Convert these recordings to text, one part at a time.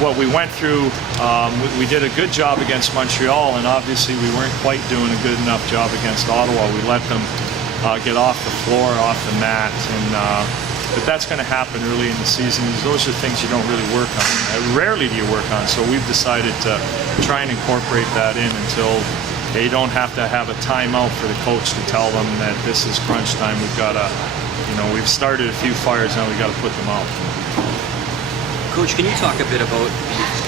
what we went through, we did a good job against Montreal, and obviously we weren't quite doing a good enough job against Ottawa. We let them get off the floor, off the mat, and but that's going to happen early in the season. Those are things you don't really work on. Rarely do you work on, so we've decided to try and incorporate that in until they don't have to have a timeout for the coach to tell them that this is crunch time. We've got to, we've started a few fires, now we've got to put them out. Coach, can you talk a bit about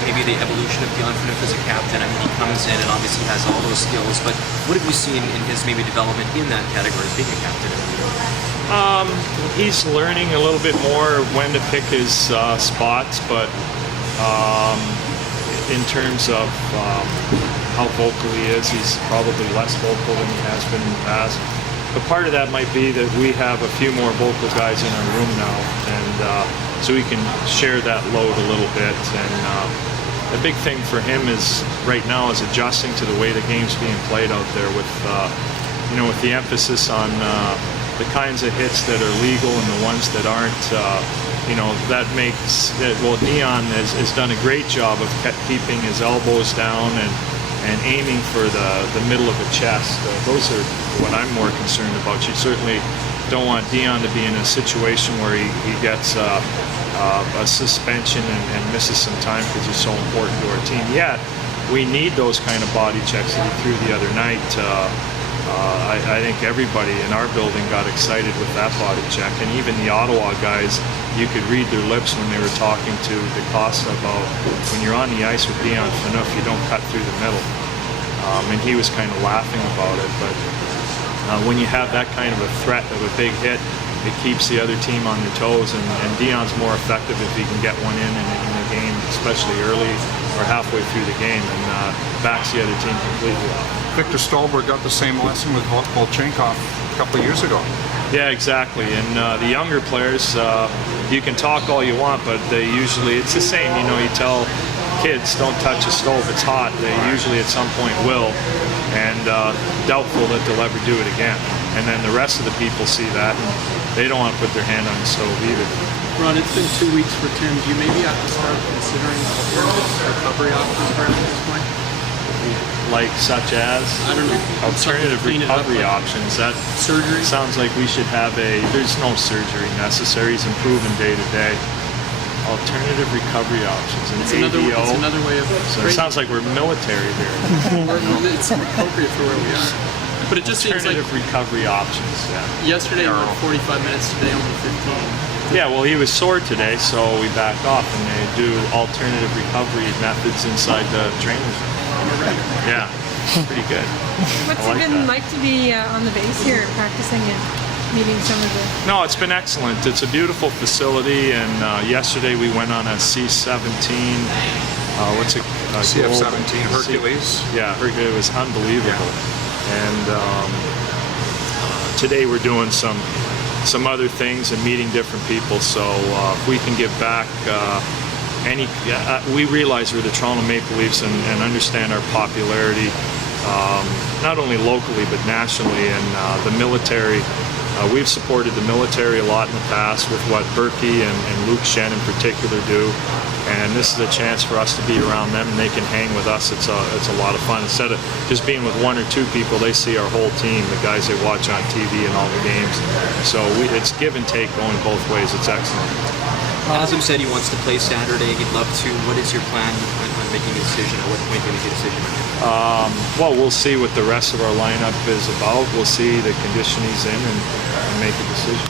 maybe the evolution of Dion Phaneuf as a captain? I mean, he comes in and obviously has all those skills, but what have you seen in his maybe development in that category as being a captain? He's learning a little bit more when to pick his spots, but in terms of how vocal he is, he's probably less vocal than he has been in the past. But part of that might be that we have a few more vocal guys in our room now, and so we can share that load a little bit. And the big thing for him is right now is adjusting to the way the game's being played out there, with with the emphasis on the kinds of hits that are legal and the ones that aren't. That makes that. Well, Dion has done a great job of keeping his elbows down and aiming for the middle of the chest. Those are what I'm more concerned about. You certainly don't want Dion to be in a situation where he gets a suspension and misses some time because he's so important to our team. Yet we need those kind of body checks that he threw the other night. I think everybody in our building got excited with that body check, and even the Ottawa guys, you could read their lips when they were talking to DaCosta about when you're on the ice with Dion Phaneuf, you don't cut through the middle. And he was kind of laughing about it, but when you have that kind of a threat of a big hit, it keeps the other team on their toes, and Dion's more effective if he can get one in the game, especially early or halfway through the game, and backs the other team completely off. Victor Stolberg got the same lesson with Volchenkov a couple of years ago. Yeah, exactly. And the younger players, you can talk all you want, but they usually, it's the same. You tell kids, don't touch a stove, it's hot. They usually at some point will, and doubtful that they'll ever do it again. And then the rest of the people see that, and they don't want to put their hand on the stove either. Ron, it's been 2 weeks for Tim. Do you maybe have to start considering alternative recovery options for him at this point? Like such as? I don't know. Alternative recovery options. That surgery? Sounds like we should have there's no surgery necessary. He's improving day to day. Alternative recovery options. It's another way of... So it sounds like we're military here. It's appropriate for where we are. But it just seems like... Alternative recovery options, yeah. Yesterday, 45 minutes. Today, only 15. Yeah, well, he was sore today, so we backed off, and they do alternative recovery methods inside the training room. Yeah, pretty good. What's it been like to be on the base here, practicing and meeting some of the... No, it's been excellent. It's a beautiful facility, and yesterday we went on a C-17. CF-17 Hercules. Yeah, Hercules. It was unbelievable. And today we're doing some other things and meeting different people. So if we can give back we realize we're the Toronto Maple Leafs and understand our popularity, not only locally but nationally, and the military. We've supported the military a lot in the past with what Berkey and Luke Shen in particular do, and this is a chance for us to be around them and they can hang with us. It's a lot of fun. Instead of just being with one or two people, they see our whole team, the guys they watch on TV and all the games. So it's give and take going both ways. It's excellent. Azim said he wants to play Saturday. He'd love to. What is your plan on making a decision? At what point do you make a decision? Well, we'll see what the rest of our lineup is about. We'll see the condition he's in and make a decision.